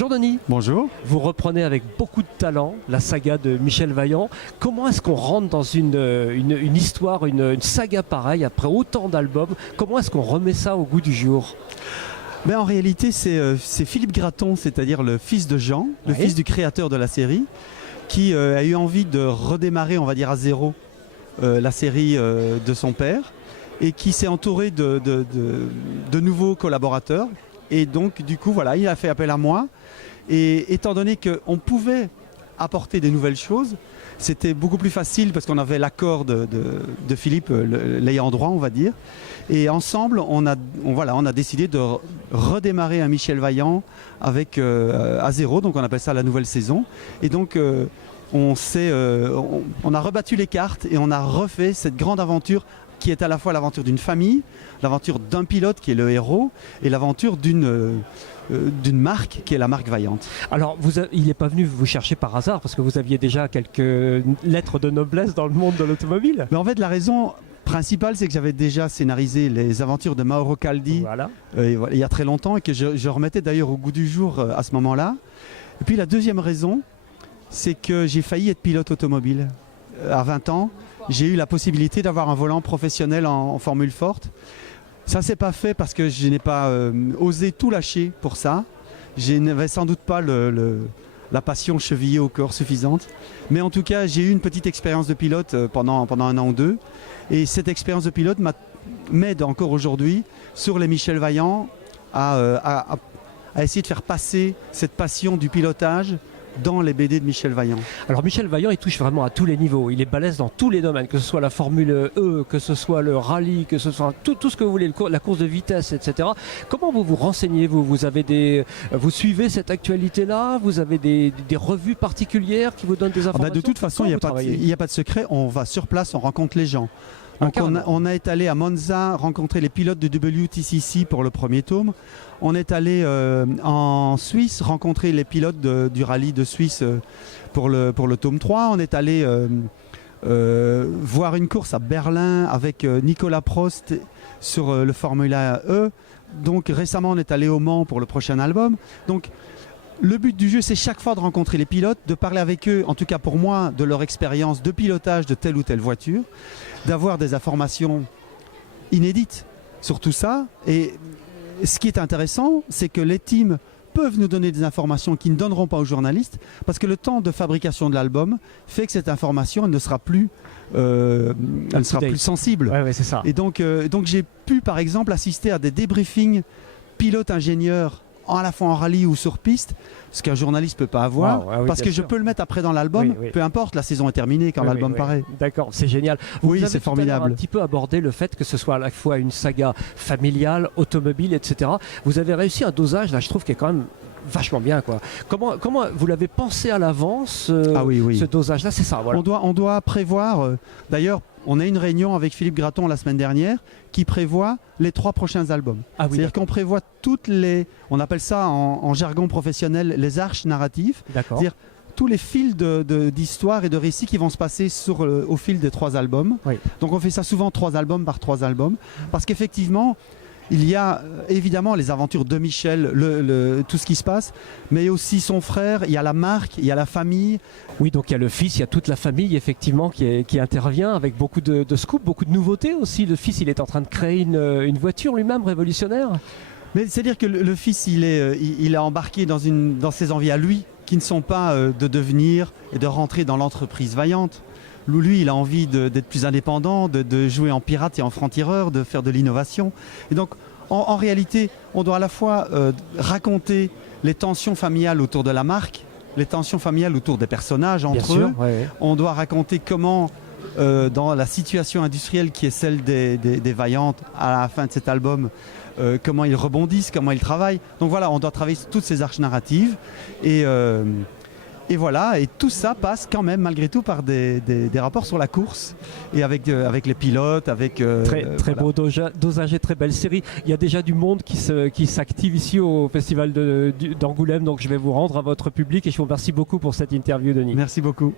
Bonjour Denis. Bonjour. Vous reprenez avec beaucoup de talent la saga de Michel Vaillant. Comment est-ce qu'on rentre dans une histoire, une saga pareille après autant d'albums? Comment est-ce qu'on remet ça au goût du jour? Ben, en réalité, c'est Philippe Graton, c'est-à-dire le fils de Jean, le fils du créateur de la série, qui a eu envie de redémarrer, on va dire à zéro, la série de son père, et qui s'est entouré de nouveaux collaborateurs. Et donc, du coup, voilà, il a fait appel à moi. Et étant donné qu'on pouvait apporter des nouvelles choses, c'était beaucoup plus facile parce qu'on avait l'accord de Philippe, l'ayant droit, on va dire. Et ensemble, on a décidé de redémarrer un Michel Vaillant avec, à zéro, donc on appelle ça la nouvelle saison. Et donc, on a rebattu les cartes et on a refait cette grande aventure qui est à la fois l'aventure d'une famille, l'aventure d'un pilote qui est le héros, et l'aventure d'une marque qui est la marque Vaillante. Alors, il n'est pas venu vous chercher par hasard, parce que vous aviez déjà quelques lettres de noblesse dans le monde de l'automobile. Mais en fait, la raison principale, c'est que j'avais déjà scénarisé les aventures de Mauro Caldi il y a très longtemps, et que je remettais d'ailleurs au goût du jour à ce moment-là. Et puis la deuxième raison, c'est que j'ai failli être pilote automobile. À 20 ans, j'ai eu la possibilité d'avoir un volant professionnel en formule forte. Ça ne s'est pas fait parce que je n'ai pas osé tout lâcher pour ça. Je n'avais sans doute pas la passion chevillée au corps suffisante. Mais en tout cas, j'ai eu une petite expérience de pilote pendant un an ou deux. Et cette expérience de pilote m'aide encore aujourd'hui sur les Michel Vaillant à essayer de faire passer cette passion du pilotage dans les BD de Michel Vaillant. Alors Michel Vaillant, il touche vraiment à tous les niveaux, il est balèze dans tous les domaines, que ce soit la Formule E, que ce soit le rallye, que ce soit tout ce que vous voulez, la course de vitesse, etc. Comment vous vous renseignez, vous suivez cette actualité-là, vous avez des revues particulières qui vous donnent des informations? De toute façon, il n'y a pas de secret, on va sur place, on rencontre les gens. Donc on est allé à Monza rencontrer les pilotes de WTCC pour le premier tome. On est allé en Suisse rencontrer les pilotes du rallye de Suisse pour le tome 3. On est allé voir une course à Berlin avec Nicolas Prost sur le Formula E. Donc récemment on est allé au Mans pour le prochain album. Donc le but du jeu, c'est chaque fois de rencontrer les pilotes, de parler avec eux, en tout cas pour moi, de leur expérience de pilotage de telle ou telle voiture, d'avoir des informations inédites sur tout ça. Et ce qui est intéressant, c'est que les teams peuvent nous donner des informations qu'ils ne donneront pas aux journalistes, parce que le temps de fabrication de l'album fait que cette information, elle ne sera plus sensible. Ouais, c'est ça. Et donc j'ai pu, par exemple, assister à des débriefings pilote-ingénieur à la fois en rallye ou sur piste, ce qu'un journaliste ne peut pas avoir, parce que je peux le mettre après dans l'album, peu importe, la saison est terminée quand l'album paraît. D'accord, c'est génial. Oui, c'est formidable. Vous avez un petit peu abordé le fait que ce soit à la fois une saga familiale, automobile, etc. Vous avez réussi un dosage, là, je trouve, qui est quand même vachement bien, quoi. Comment vous l'avez pensé à l'avance, ce dosage-là? C'est ça, voilà. On doit prévoir, d'ailleurs, on a une réunion avec Philippe Graton la semaine dernière qui prévoit les 3 prochains albums. C'est-à-dire qu'on prévoit on appelle ça en jargon professionnel, les arches narratives. C'est-à-dire tous les fils d'histoire et de récits qui vont se passer au fil des 3 albums. Donc on fait ça souvent 3 albums par 3 albums, parce qu'effectivement, il y a évidemment les aventures de Michel, tout ce qui se passe, mais aussi son frère, il y a la marque, il y a la famille. Oui, donc il y a le fils, il y a toute la famille effectivement qui intervient avec beaucoup de scoops, beaucoup de nouveautés aussi. Le fils, il est en train de créer une voiture lui-même révolutionnaire. Mais c'est-à-dire que le fils, il est embarqué dans ses envies à lui, qui ne sont pas de devenir et de rentrer dans l'entreprise Vaillante. Lui, il a envie d'être plus indépendant, de jouer en pirate et en franc-tireur, de faire de l'innovation. Et donc, en réalité, on doit à la fois raconter les tensions familiales autour de la marque, les tensions familiales autour des personnages entre eux. On doit raconter comment, dans la situation industrielle qui est celle des Vaillantes à la fin de cet album, comment ils rebondissent, comment ils travaillent. Donc voilà, on doit travailler toutes ces arches narratives. Et voilà, et tout ça passe quand même malgré tout par des rapports sur la course et avec les pilotes, très beau dosage et très belle série. Il y a déjà du monde qui s'active ici au festival d'Angoulême, donc je vais vous rendre à votre public et je vous remercie beaucoup pour cette interview, Denis. Merci beaucoup.